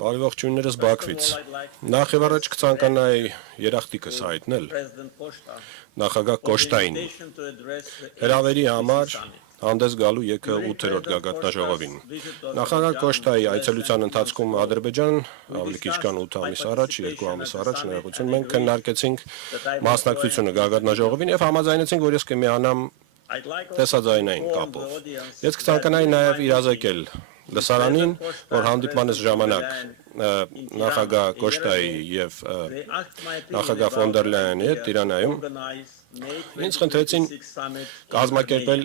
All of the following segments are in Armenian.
Բարեողջույններս Բաքվից։ Նախ եւ առաջ կցանկանայի երախտիկս հայտնել նախագահ Կոշտային հրավերի համար հանդես գալու ԵՔ 8-րդ գագաթնաժողովին։ Նախագահ Կոշտայի այցելության ընթացքում Ադրբեջան ավելի քիչ քան 8 ամիս առաջ, 2 ամիս առաջ ներողություն մենք քննարկեցինք մասնակցությունը գագաթնաժողովին եւ համաձայնեցինք, որ ես կմիանամ տեսաձայնային կապով։ Ես կցանկանայի նաեւ իրազեկել լսարանին, որ հանդիպմանս ժամանակ նախագահ Կոշտայի եւ նախագահ ֆոն դեր Լայենի հետ Տիրանայում ինձ խնդրեցին կազմակերպել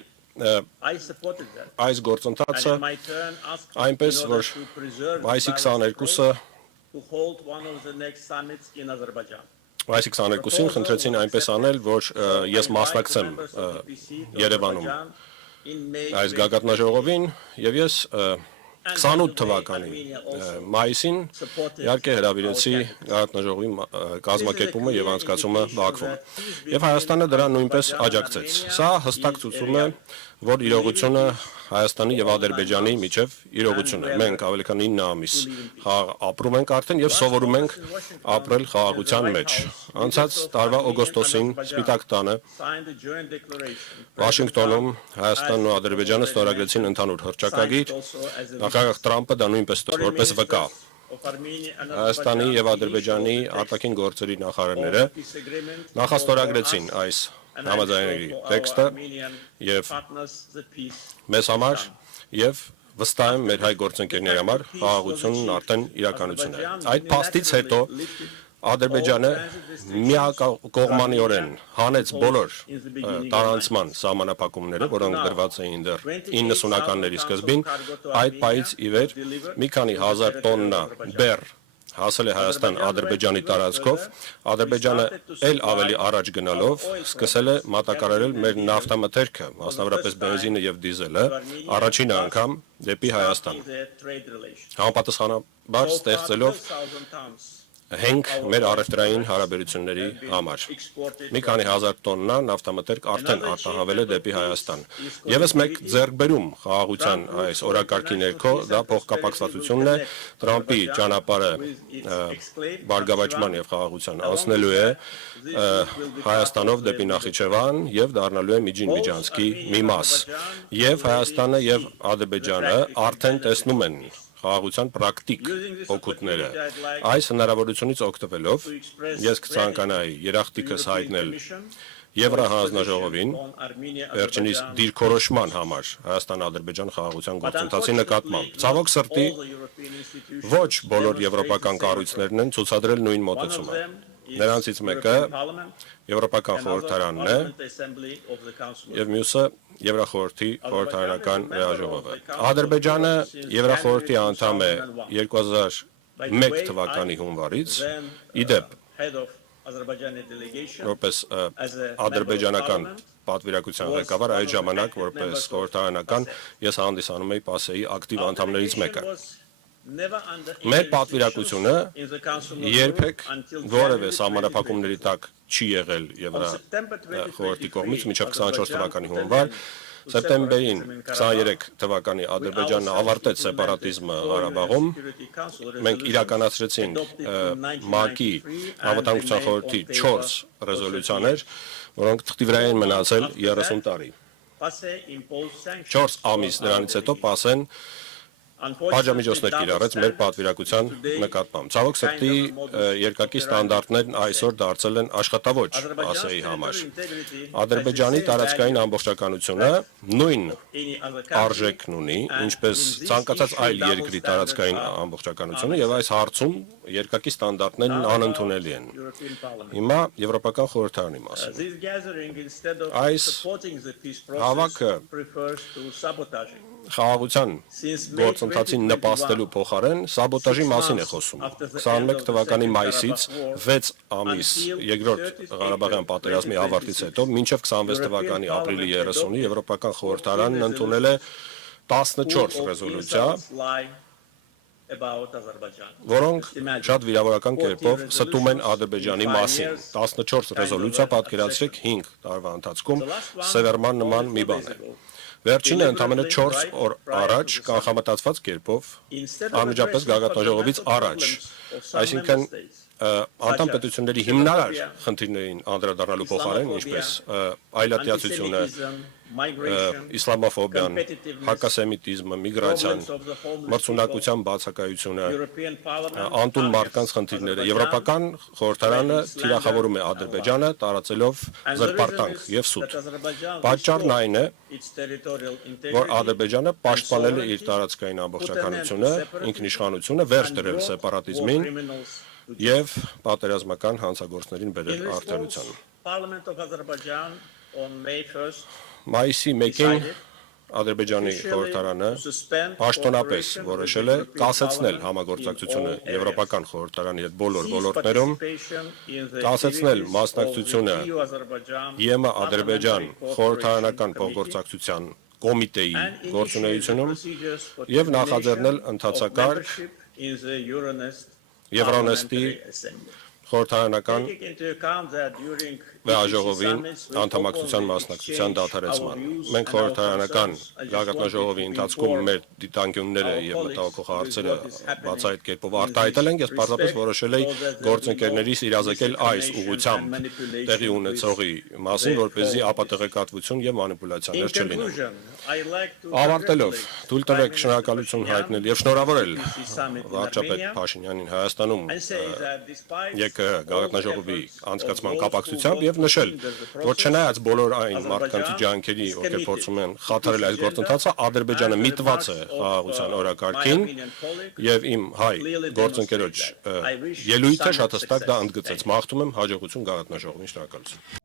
այս գործընթացը այնպես, որ մայիսի 22-ը Այսի 22-ին խնդրեցին այնպես անել, որ ես մասնակցեմ Երևանում այս գագաթնաժողովին եւ ես 28 թվականի մայիսին իհարկե հրավիրեցի գագաթնաժողովի կազմակերպումը եւ անցկացումը Բաքվում։ Եվ Հայաստանը դրան նույնպես աջակցեց։ Սա հստակ ցույցում է, որ իրողությունը Հայաստանի եւ Ադրբեջանի միջև իրողություն է։ Մենք ավելի քան 9 ամիս ապրում ենք արդեն եւ սովորում ենք ապրել խաղաղության մեջ։ Անցած տարվա օգոստոսին Սպիտակ տանը Վաշինգտոնում Հայաստանն ու Ադրբեջանը ստորագրեցին ընդհանուր հռչակագիր։ Նախագահ Տրամփը դա նույնպես որպես վկա Հայաստանի եւ Ադրբեջանի արտաքին գործերի նախարարները նախաստորագրեցին այս համաձայնագրի տեքստը եւ մեզ համար եւ վստահ եմ մեր հայ գործընկերների համար խաղաղությունն արդեն իրականություն է։ Այդ փաստից հետո Ադրբեջանը միակողմանիորեն հանեց բոլոր տարանցման սահմանափակումները, որոնք դրված էին դեռ 90-ականների սկզբին, այդ պայից ի վեր մի քանի հազար տոննա բեռ հասել է Հայաստան Ադրբեջանի տարածքով, Ադրբեջանը ել ավելի առաջ գնալով սկսել է մատակարարել մեր նավթամթերքը, մասնավորապես բենզինը եւ դիզելը, առաջին անգամ դեպի Հայաստան։ Համապատասխանաբար ստեղծելով հենք մեր առևտրային հարաբերությունների համար։ Մի քանի հազար տոննա նավթամթերք արդեն արտահավել է դեպի Հայաստան։ Եվս մեկ ձեռքբերում խաղաղության այս օրակարգի ներքո դա փոխկապակցվածությունն է Տրամփի ճանապարհը բարգավաճման եւ խաղաղության անցնելու է Հայաստանով դեպի Նախիջևան եւ դառնալու է Միջին-Միջանցքի մի մաս։ Եվ Հայաստանը եւ Ադրբեջանը արդեն տեսնում են խաղաղության պրակտիկ օգուտները։ Այս հնարավորությունից օգտվելով ես կցանկանայի երախտիկս հայտնել Եվրահանձնաժողովին վերջինիս դիրքորոշման համար Հայաստան-Ադրբեջան խաղաղության գործընթացի նկատմամբ։ Ցավոք սրտի ոչ բոլոր եվրոպական կառույցներն են ցուցադրել նույն մոտեցումը։ Նրանցից մեկը Եվրոպական խորհրդարանն է եւ մյուսը Եվրախորհրդի խորհրդարանական վեաժողովը։ Ադրբեջանը Եվրախորհրդի անդամ է 2001 թվականի հունվարից, իդեպ որպես ադրբեջանական պատվիրակության ղեկավար այդ ժամանակ որպես խորհրդարանական ես հանդիսանում էի ՊԱՍԵ-ի ակտիվ անդամներից մեկը։ Մեր պատվիրակությունը երբեք որևէ սահմանափակումների տակ չի եղել Եվրախորհրդի կողմից մինչև 24 թվականի հունվար, սեպտեմբերին 23 թվականի Ադրբեջանն ավարտեց սեպարատիզմը Ղարաբաղում, մենք իրականացրեցինք ՄԱԿ-ի Անվտանգության խորհրդի 4 ռեզոլյուցիաներ, որոնք թղթի վրա են մնացել 30 տարի։ 4 ամիս դրանից հետո ՊԱՍԵ-ն Պատժամիջոցներ կիրառեց մեր պատվիրակության նկատմամբ։ Ցավոք սրտի երկակի ստանդարտներն այսօր դարձել են աշխատավոճ ՊԱՍԵ-ի համար։ Ադրբեջանի տարածքային ամբողջականությունը նույն արժեքն ունի, ինչպես ցանկացած այլ երկրի տարածքային ամբողջականությունը, եւ այս հարցում երկակի ստանդարտներն անընդունելի են։ Հիմա Եվրոպական խորհրդարանի մասին։ Այս հավաքը խաղաղության գործընթացին նպաստելու փոխարեն սաբոտաժի մասին է խոսում։ 21 թվականի մայիսից 6 ամիս երկրորդ Ղարաբաղյան պատերազմի ավարտից հետո մինչև 26 թվականի ապրիլի 30-ը Եվրոպական խորհրդարանն ընդունել է 14 ռեզոլյուցիա, որոնք շատ վիրավորական կերպով ստում են Ադրբեջանի մասին։ 14 ռեզոլյուցիա պատկերացրեք 5 տարվա ընթացքում սևեռման նման մի բան է։ Վերջինը ընդամենը 4 օր առաջ կանխամտածված կերպով անմիջապես գագաթնաժողովից առաջ, այսինքն անդամ պետությունների հիմնարար խնդիրներին անդրադառնալու փոխարեն, ինչպես այլատիացությունը, իսլամոֆոբիան, հակասեմիտիզմը, միգրացիան, մրցունակության բացակայությունը, անտուն մարդկանց խնդիրները, Եվրոպական խորհրդարանը թիրախավորում է Ադրբեջանը, տարածելով զրպարտանք եւ սուտ։ Պատճառն այն է, որ Ադրբեջանը պաշտպանել է իր տարածքային ամբողջականությունը, ինքնիշխանությունը, վերջ դրել սեպարատիզմին եւ պատերազմական հանցագործներին բերել արդարության։ Մայիսի 1-ին Ադրբեջանի խորհրդարանը պաշտոնապես որոշել է կասեցնել համագործակցությունը Եվրոպական խորհրդարանի հետ բոլոր ոլորտներում, կասեցնել մասնակցությունը ԵՄ Ադրբեջան խորհրդարանական փոխգործակցության կոմիտեի գործունեությունում եւ նախաձեռնել ընթացակարգ Euronest-ի խորհրդարանական վեհաժողովին անդամակցության մասնակցության դադարեցման։ Մենք խորհրդարանական գագաթնաժողովի ընթացքում մեր դիտանկյունները եւ մտահոգող հարցերը բացահայտ կերպով արտահայտել ենք, ես պարզապես որոշել էի գործընկերներիս իրազեկել այս ուղղությամբ տեղի ունեցողի մասին, որպեսզի ապատեղեկատվություն եւ մանիպուլյացիաներ չլինեն։ Ավարտելով, թույլ տվեք շնորհակալություն հայտնել եւ շնորհավորել վարչապետ Փաշինյանին Հայաստանում ԵԿՀ գագաթնաժողովի անցկացման կապակցությամբ եւ նշել, որ չնայած բոլոր այն մարդկանցի ջանքերի, ովքեր փորձում են խաթարել այս գործընթացը, Ադրբեջանը միտված է խաղաղության օրակարգին եւ իմ հայ գործընկերոջ ելույթը շատ հստակ դա ընդգծեց։ Մաղթում եմ հաջողություն գագաթնաժողովին, շնորհակալություն։